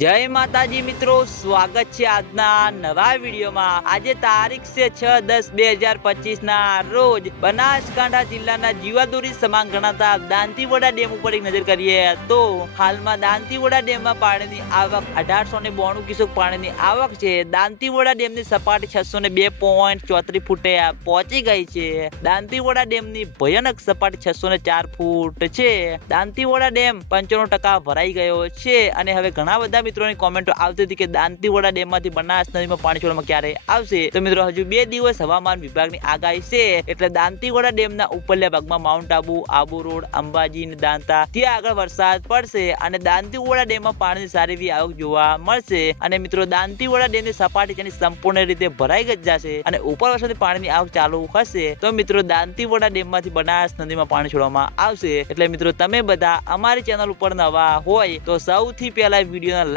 જય માતાજી મિત્રો, સ્વાગત છે આજના નવા વિડીયોમાં. આજે તારીખ છે છ દસ બે હજાર પચીસ ના રોજ બનાસકાંઠા જિલ્લાના જીવાદોરી સમાન ગણાતા દાંતીવોડા ડેમ ઉપર એક નજર કરીએ તો હાલમાં દાંતીવોડા ડેમમાં પાણીની આવક અઢારસો ને બોણું ક્યુસેક પાણીની આવક છે. દાંતીવોડા ડેમની સપાટી છસો ને બે પોઈન્ટ ચોત્રીસ ફૂટે પહોંચી ગઈ છે. દાંતીવોડા ડેમની ભયાનક સપાટી છસો ને ચાર ફૂટ છે. દાંતીવોડા ડેમ પંચાણું ટકા ભરાઈ ગયો છે અને હવે ઘણા બધા મિત્રોની કોમેન્ટો આવતી હતી કે દાંતીવાડા ડેમમાંથી બનાસ નદીમાં પાણી છોડવામાં ક્યારે આવશે? તો મિત્રો, હજુ બે દિવસ હવામાન વિભાગની આગાહી છે. એટલે દાંતીવાડા ડેમના ઉપરલા ભાગમાં માઉન્ટ આબુ આબુ રોડ અંબાજી દાંતા, ત્યાં આગળ વરસાદ પડશે અને દાંતીવાડા ડેમમાં પાણીની સારી એવી આવક જોવા મળશે. અને મિત્રો, દાંતીવાડા ડેમની સપાટી તેની સંપૂર્ણ રીતે ભરાઈ જ જશે અને ઉપર વર્ષોથી પાણીની આવક ચાલુ હશે. તો મિત્રો, દાંતીવાડા ડેમમાંથી બનાસ નદીમાં પાણી છોડવામાં આવશે. એટલે મિત્રો, તમે બધા અમારી ચેનલ ઉપર નવા હોય તો સૌથી પહેલા વિડીયોને